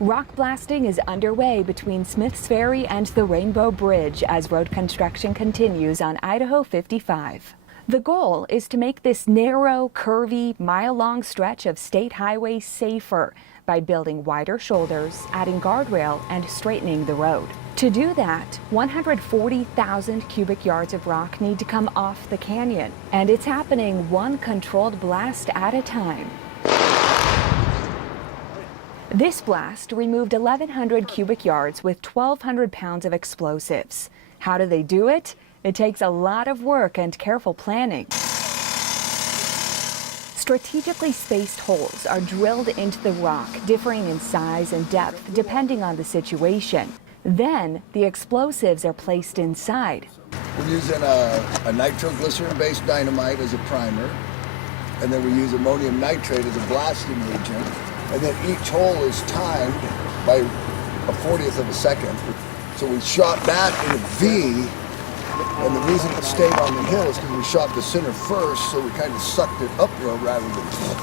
Rock blasting is underway between Smiths Ferry and the Rainbow Bridge as road construction continues on Idaho 55. The goal is to make this narrow, curvy, mile-long stretch of state highway safer by building wider shoulders, adding guardrail, and straightening the road. To do that, 140,000 cubic yards of rock need to come off the canyon, and it's happening one controlled blast at a time. This blast removed 1,100 cubic yards with 1,200 pounds of explosives. How do they do it? It takes a lot of work and careful planning. Strategically spaced holes are drilled into the rock, differing in size and depth depending on the situation. Then the explosives are placed inside. We're using a nitroglycerin-based dynamite as a primer, and then we use ammonium nitrate as a blasting agent. And then each hole is timed by a 40th of a second. So we shot that in a V, and the reason it stayed on the hill is because we shot the center first, so we kind of sucked it uphill rather than down.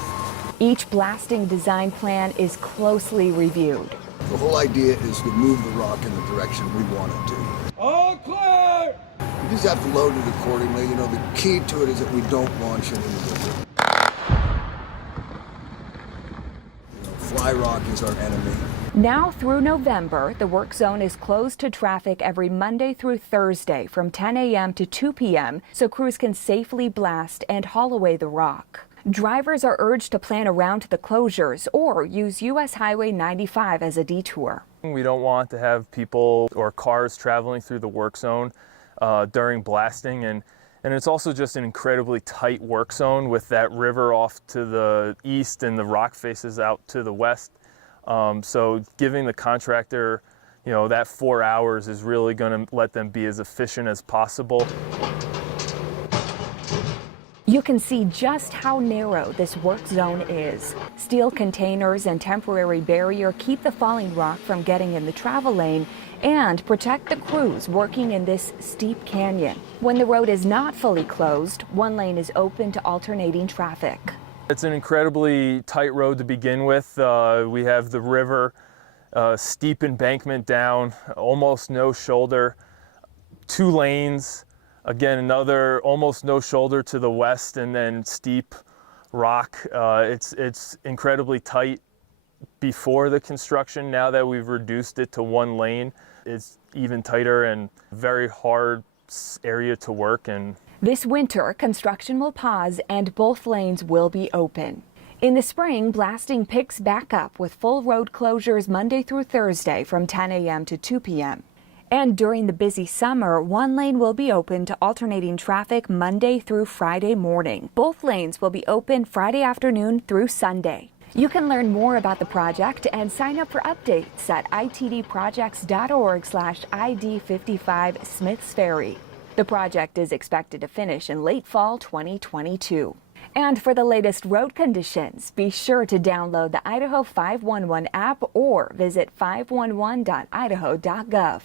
Each blasting design plan is closely reviewed. The whole idea is to move the rock in the direction we want it to. All clear! You just have to load it accordingly. You know, the key to it is that we don't launch it into the river. Fly rock is our enemy. Now through November, the work zone is closed to traffic every Monday through Thursday from 10 a.m. to 2 p.m. so crews can safely blast and haul away the rock. Drivers are urged to plan around the closures or use U.S. Highway 95 as a detour. We don't want to have people or cars traveling through the work zone during blasting, and it's also just an incredibly tight work zone with that river off to the east and the rock faces out to the west. So giving the contractor, that 4 hours is really going to let them be as efficient as possible. You can see just how narrow this work zone is. Steel containers and temporary barrier keep the falling rock from getting in the travel lane and protect the crews working in this steep canyon. When the road is not fully closed, one lane is open to alternating traffic. It's an incredibly tight road to begin with. We have the river, steep embankment down, almost no shoulder, 2 lanes, again another almost no shoulder to the west, and then steep rock. It's incredibly tight before the construction. Now that we've reduced it to 1 lane, it's even tighter and very hard area to work in. This winter, construction will pause and both lanes will be open. In the spring, blasting picks back up with full road closures Monday through Thursday from 10 a.m. to 2 p.m. And during the busy summer, 1 lane will be open to alternating traffic Monday through Friday morning. Both lanes will be open Friday afternoon through Sunday. You can learn more about the project and sign up for updates at itdprojects.org/ID55 Smiths Ferry. The project is expected to finish in late fall 2022. And for the latest road conditions, be sure to download the Idaho 511 app or visit 511.idaho.gov.